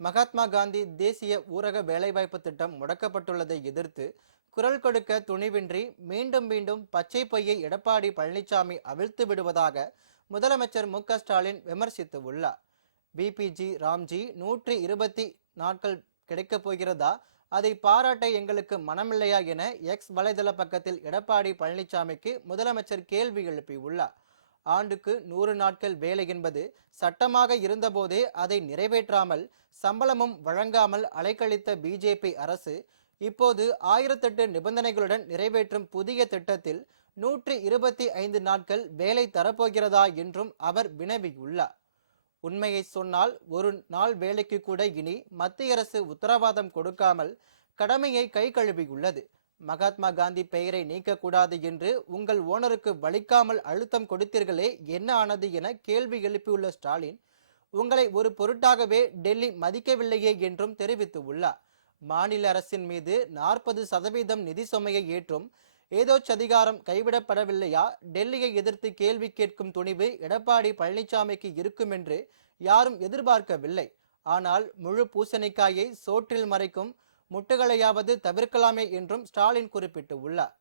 மகாத்மா காந்தி தேசிய ஊரக வேலைவாய்ப்பு திட்டம் முடக்கப்பட்டுள்ளதை எதிர்த்து குரல் கொடுக்க துணிவின்றி மீண்டும் மீண்டும் பச்சை பொய்யை எடப்பாடி பழனிசாமி அவிழ்த்து விடுவதாக முதலமைச்சர் மு.க.ஸ்டாலின் விமர்சித்து உள்ளார். பிபிஜி ராம்ஜி 120 நாட்கள் கிடைக்கப் போகிறதா, அதை பாராட்ட எங்களுக்கு மனமில்லையா என எக்ஸ் வலைதள பக்கத்தில் எடப்பாடி பழனிசாமிக்கு முதலமைச்சர் கேள்வி எழுப்பியுள்ளார். ஆண்டுக்கு 100 நாட்கள் வேலை என்பது சட்டமாக இருந்தபோதே அதை நிறைவேற்றாமல் சம்பளமும் வழங்காமல் அலைக்கழித்த பிஜேபி அரசு இப்போது 1008 நிபந்தனைகளுடன் நிறைவேற்றும் புதிய திட்டத்தில் 125 நாட்கள் வேலை தரப்போகிறதா என்றும் அவர் வினவியுள்ளார். உண்மையை சொன்னால் ஒரு நாள் வேலைக்கு கூட இனி மத்திய அரசு உத்தரவாதம் கொடுக்காமல் கடமையை கை கழுவியுள்ளது. மகாத்மா காந்தி பெயரை நீக்கக்கூடாது என்று உங்கள் ஓனருக்கு வலிக்காமல் அழுத்தம் கொடுத்தீர்களே, என்ன ஆனது என கேள்வி எழுப்பியுள்ள ஸ்டாலின், உங்களை ஒரு பொருட்டாகவே டெல்லி மதிக்கவில்லையே என்றும் தெரிவித்து உள்ளார். மாநில அரசின் மீது 40% நிதி சுமையை ஏற்றும் ஏதோச்சதிகாரம் கைவிடப்படவில்லையா? டெல்லியை எதிர்த்து கேள்வி கேட்கும் துணிவு எடப்பாடி பழனிசாமிக்கு இருக்கும் என்று யாரும் எதிர்பார்க்கவில்லை. ஆனால் முழு பூசணிக்காயை சோற்றில் மறைக்கும் முட்டுகளையாவது தவிர்க்கலாமே என்றும் ஸ்டாலின் குறிப்பிட்டு உள்ளார்.